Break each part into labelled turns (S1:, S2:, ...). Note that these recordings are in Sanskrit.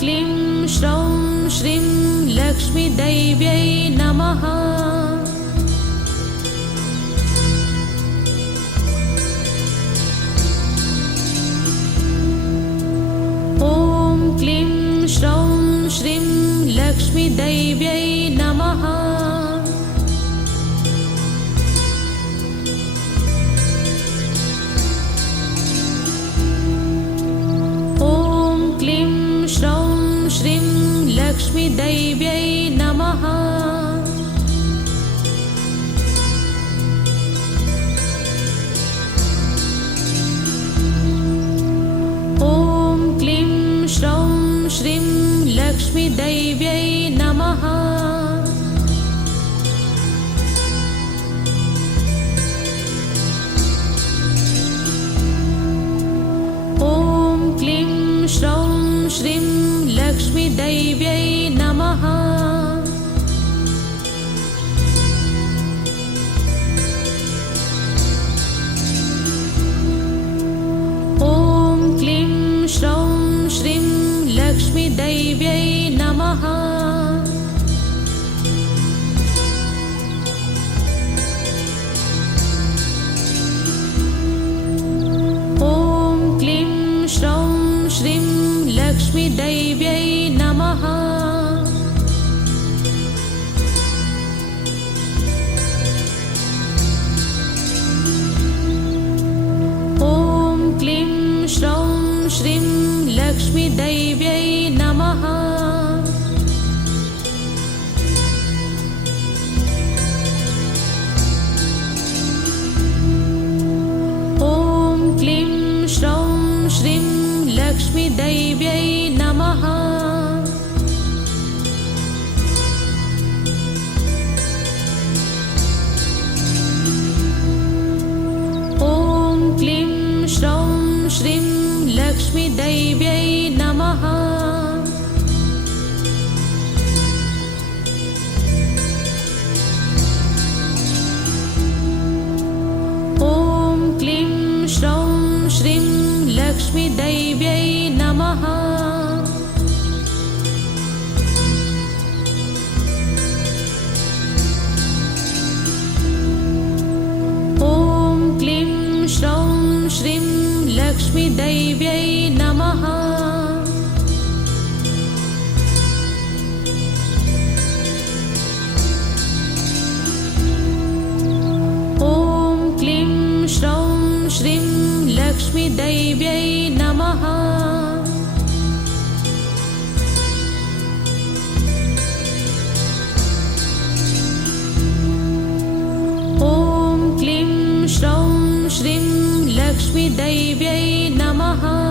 S1: क्लीं श्रौं श्रीं लक्ष्मीदैव्यै नमः। ॐ क्लीं श्रौं श्रीं लक्ष्मीदैव्यै नमः लक्ष्मीदैव्यै नमः। ॐ क्लीं श्रौं श्रीं लक्ष्मीदैव्यै नमः। ॐ क्लीं श्रौं श्रीं लक्ष्मीदैव्यै heart. लक्ष्मीदैव्यै नमः लक्ष्मीदैव्यै नमः लक्ष्मीदैव्यै नमः लक्ष्मीदैव्यै नमः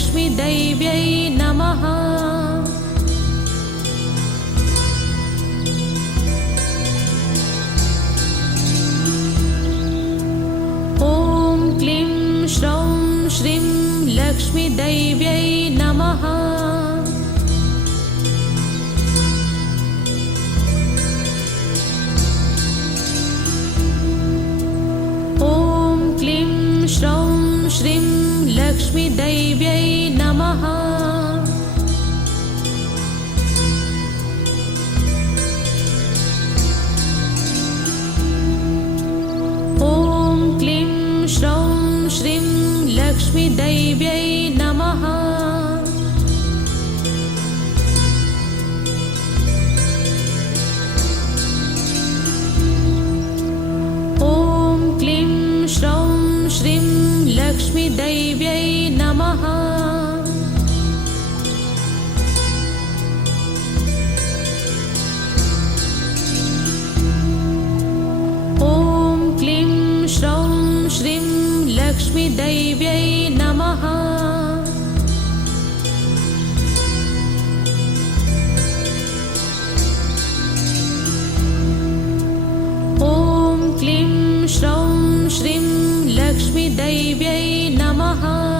S1: लक्ष्मीदैव्यै नमः। ॐ क्लीं श्रौं श्रीं लक्ष्मीदैव्यै नमः। ॐ क्लीं श्रौं श्रीं लक्ष्मीदैव्यै नमः लक्ष्मीदैव्यै नमः। ॐ क्लीं श्रौं श्रीं ॐ क्लीं श्रौं श्रीं लक्ष्मीदैव्यै heart.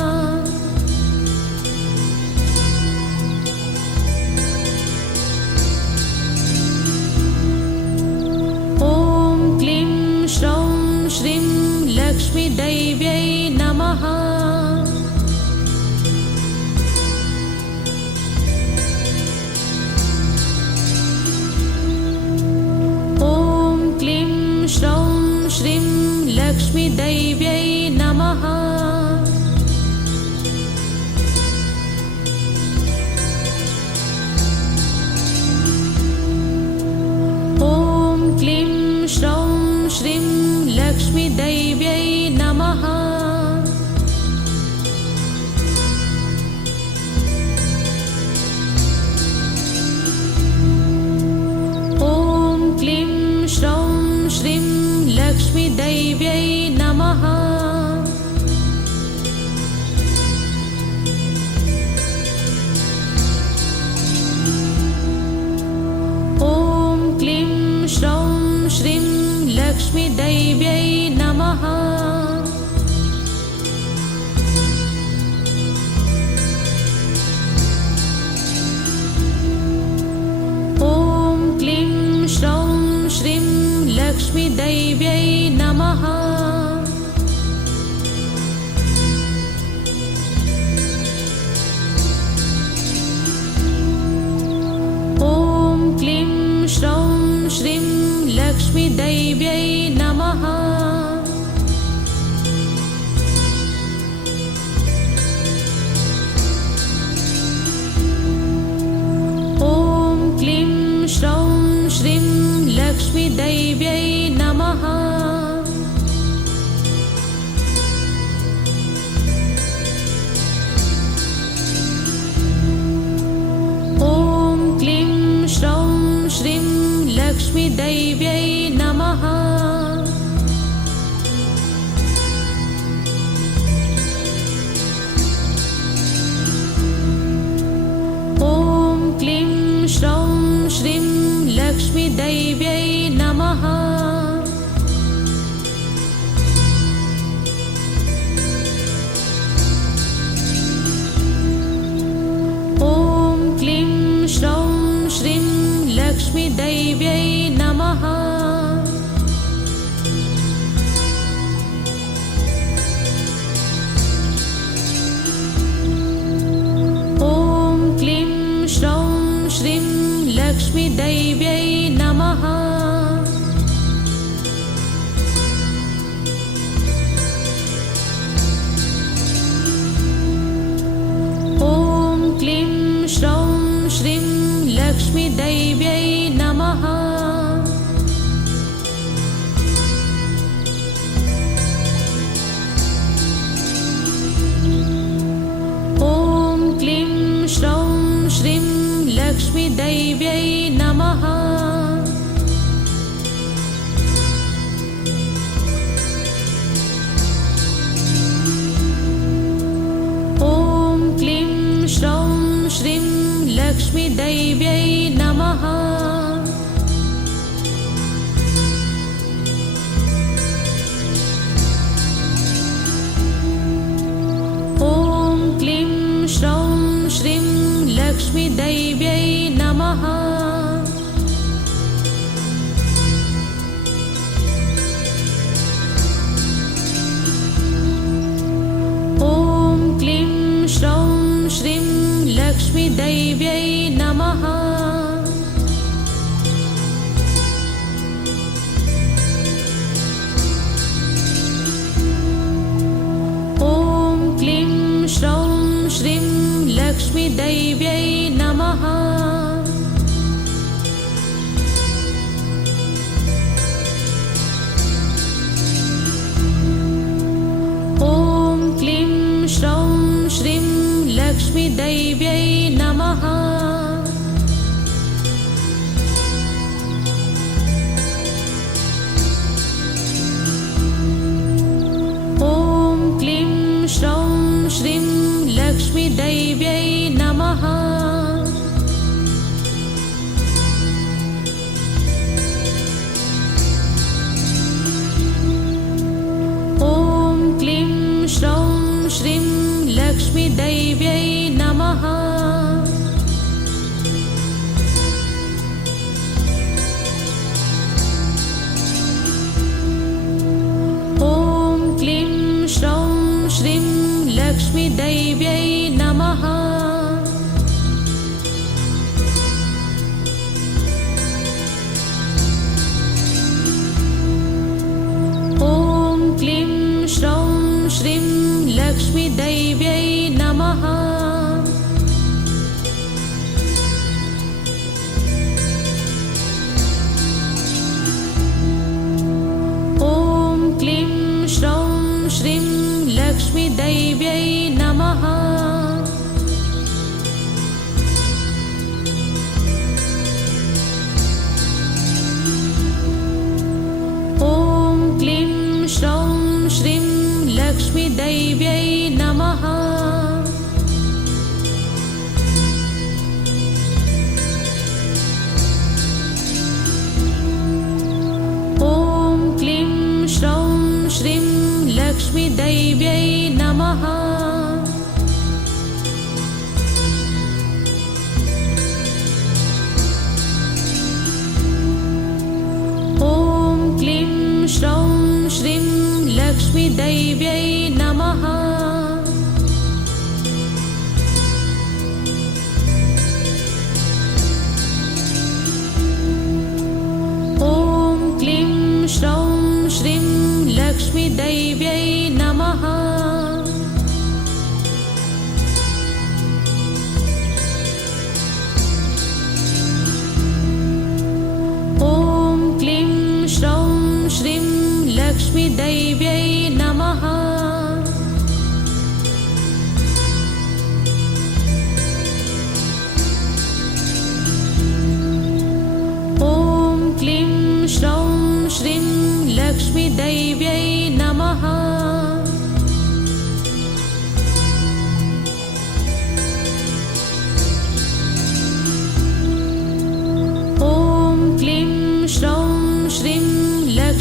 S1: लक्ष्मीदैव्यै नमः। ॐ क्लीं श्रौं श्रीं लक्ष्मीदैव्यै नमः ॐ क्लीं श्रौं ॐ क्लीं श्रौं श्रीं लक्ष्मीदैव्यै नमः We day, baby. लक्ष्मीदैव्यै नमः। ॐ क्लीं श्रौं श्रीं लक्ष्मीदैव्यै नमः। ॐ क्लीं श्रौं श्रीं लक्ष्मीदैव्यै लक्ष्मीदैव्यै नमः। ॐ क्लीं श्रौं श्रीं ॐ क्लीं श्रौं श्रीं लक्ष्मीदैव्यै ॐ क्लीं श्रौ श्रीं लक्ष्मीदैव्यै नमः। ॐ क्लीं श्रौ श्रीं लक्ष्मीदैव्यै ॐ क्लीं श्रीं क्लीं श्रौ श्रीं लक्ष्मीदैव्यै नमः। ॐ क्लीं श्रौं श्रीं लक्ष्मीदैव्यै नमः।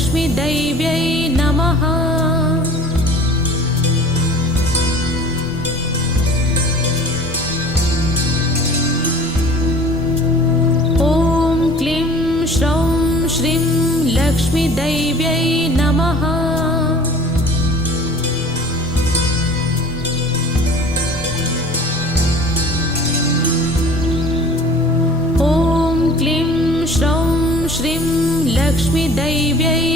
S1: लक्ष्मीदैव्यै नमः। ॐ क्लीं श्रौं श्रीं ॐ क्लीं श्रौ श्रीं लक्ष्मीदैव्यै